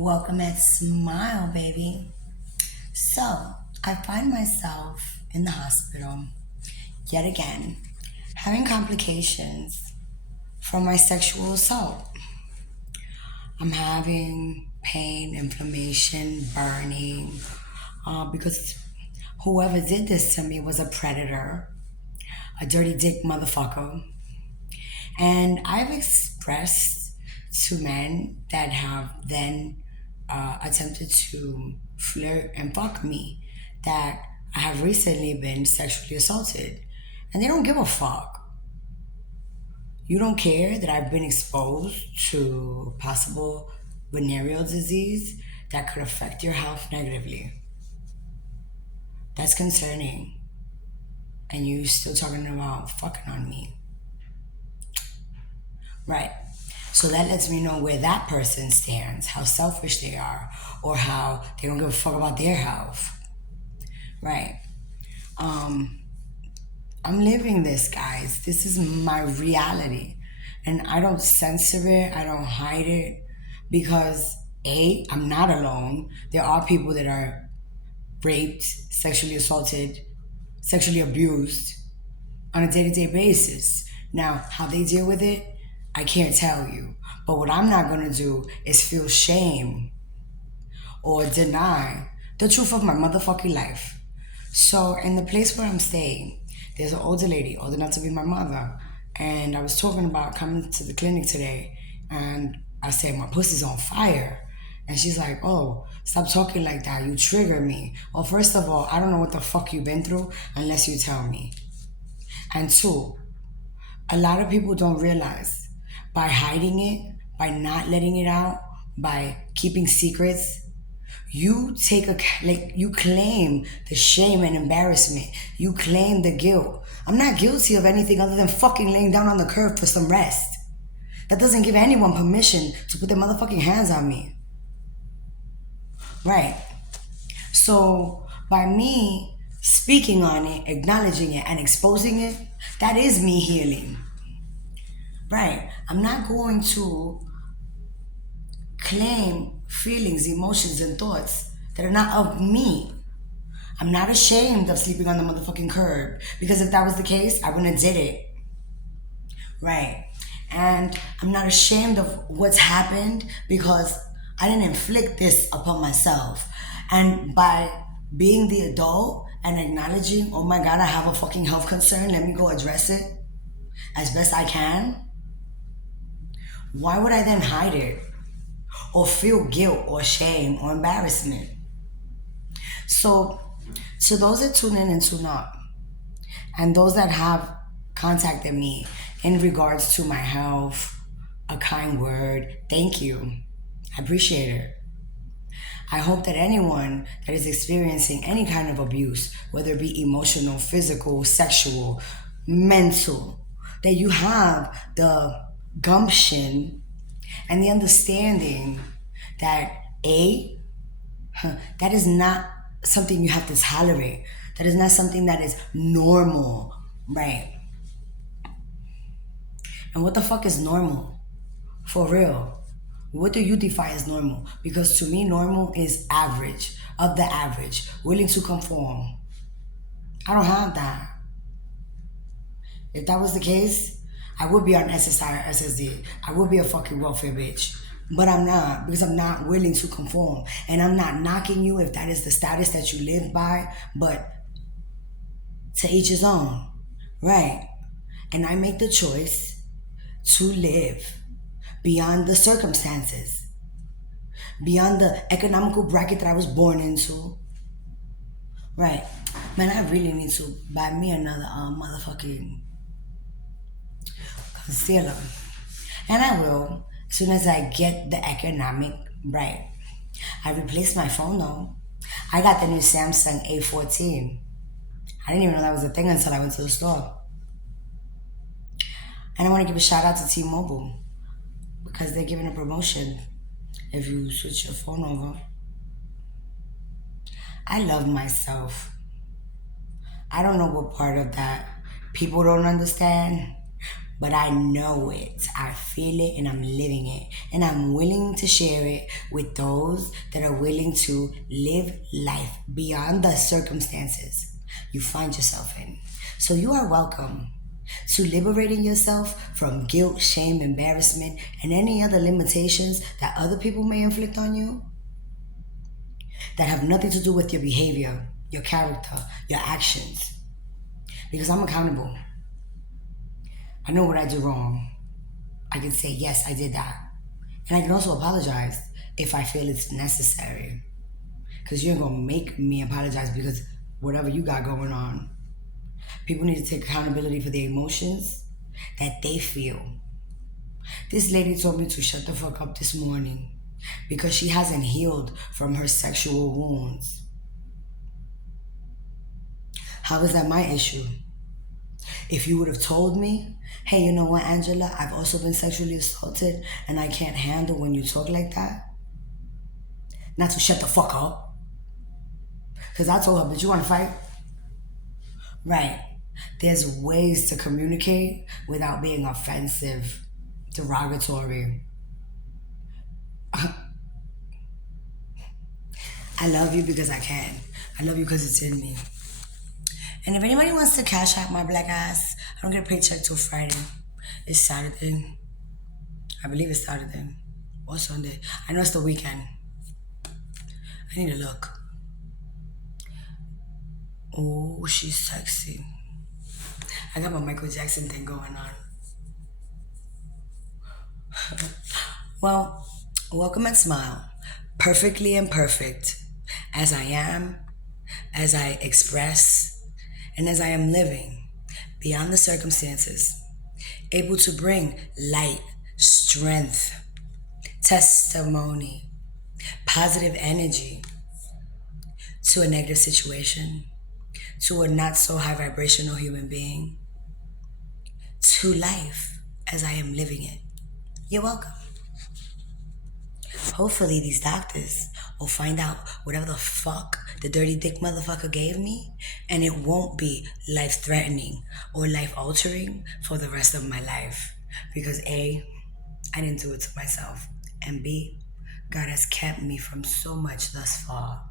Welcome and smile, baby. So, I find myself in the hospital yet again, having complications from my sexual assault. I'm having pain, inflammation, burning, because whoever did this to me was a predator, a dirty dick motherfucker. And I've expressed to men that have then attempted to flirt and fuck me that I have recently been sexually assaulted. And they don't give a fuck. You don't care that I've been exposed to possible venereal disease that could affect your health negatively. That's concerning. And you still talking about fucking on me. Right. So that lets me know where that person stands, how selfish they are, or how they don't give a fuck about their health. Right. Um, I'm living this, guys. This is my reality. And I don't censor it, I don't hide it because A, I'm not alone. There are people that are raped, sexually assaulted, sexually abused on a day to day basis. Now, how they deal with it, I can't tell you. But what I'm not gonna do is feel shame or deny the truth of my motherfucking life. So, in the place where I'm staying, there's an older lady, old enough to be my mother. And I was talking about coming to the clinic today, and I said, my pussy's on fire. And she's like, oh, stop talking like that. You trigger me. Well, first of all, I don't know what the fuck you've been through unless you tell me. And two, a lot of people don't realize by hiding it, by not letting it out, by keeping secrets, you take you claim the shame and embarrassment. You claim the guilt. I'm not guilty of anything other than fucking laying down on the curb for some rest. That doesn't give anyone permission to put their motherfucking hands on me. Right. So by me speaking on it, acknowledging it, and exposing it, that is me healing. Right. I'm not going to claim feelings, emotions, and thoughts that are not of me. I'm not ashamed of sleeping on the motherfucking curb because if that was the case, I wouldn't have did it. Right. And I'm not ashamed of what's happened because I didn't inflict this upon myself. And by being the adult and acknowledging, oh my God, I have a fucking health concern, let me go address it as best I can, why would I then hide it or feel guilt or shame or embarrassment? So, to those that tune in and tune out, and those that have contacted me in regards to my health, a kind word, thank you. I appreciate it. I hope that anyone that is experiencing any kind of abuse, whether it be emotional, physical, sexual, mental, that you have the gumption and the understanding that A, that is not something you have to tolerate. That is not something that is normal, right? And what the fuck is normal? For real. What do you define as normal? Because to me, normal is average, of the average, willing to conform. I don't have that. If that was the case, I would be on SSI or SSD. I would be a fucking welfare bitch. But I'm not because I'm not willing to conform. And I'm not knocking you if that is the status that you live by, but to each his own. Right. And I make the choice to live beyond the circumstances, beyond the economical bracket that I was born into. Right. Man, I really need to buy me another motherfucking concealer. And I will as soon as I get the economic right. I replaced my phone though. I got the new Samsung A14. I didn't even know that was a thing until I went to the store. And I want to give a shout out to T-Mobile because they're giving a promotion if you switch your phone over. I love myself. I don't know what part of that people don't understand, but I know it. I feel it and I'm living it. And I'm willing to share it with those that are willing to live life beyond the circumstances you find yourself in. So you are welcome to liberating yourself from guilt, shame, embarrassment, and any other limitations that other people may inflict on you that have nothing to do with your behavior, your character, your actions. Because I'm accountable. I know what I do wrong. I can say, yes, I did that. And I can also apologize if I feel it's necessary. Because you ain't gonna make me apologize because whatever you got going on. People need to take accountability for the emotions that they feel. This lady told me to shut the fuck up this morning because she hasn't healed from her sexual wounds. How is that my issue? If you would have told me, hey, you know what, Angela, I've also been sexually assaulted and I can't handle when you talk like that, not to shut the fuck up. Because I told her, but you want to fight? Right. There's ways to communicate without being offensive, derogatory. I love you because I can. I love you because it's in me. And if anybody wants to cash out my black ass, I don't get a paycheck till Friday. It's Saturday. I believe it's Saturday or Sunday. I know it's the weekend. I need to look. Oh, she's sexy. I got my Michael Jackson thing going on. Well, welcome and smile. Perfectly imperfect. As I am, as I express, and as I am living beyond the circumstances, able to bring light, strength, testimony, positive energy to a negative situation, to a not so high vibrational human being, to life as I am living it. You're welcome. Hopefully these doctors will find out whatever the fuck the dirty dick motherfucker gave me, and it won't be life-threatening or life-altering for the rest of my life. Because A, I didn't do it to myself, and B, God has kept me from so much thus far.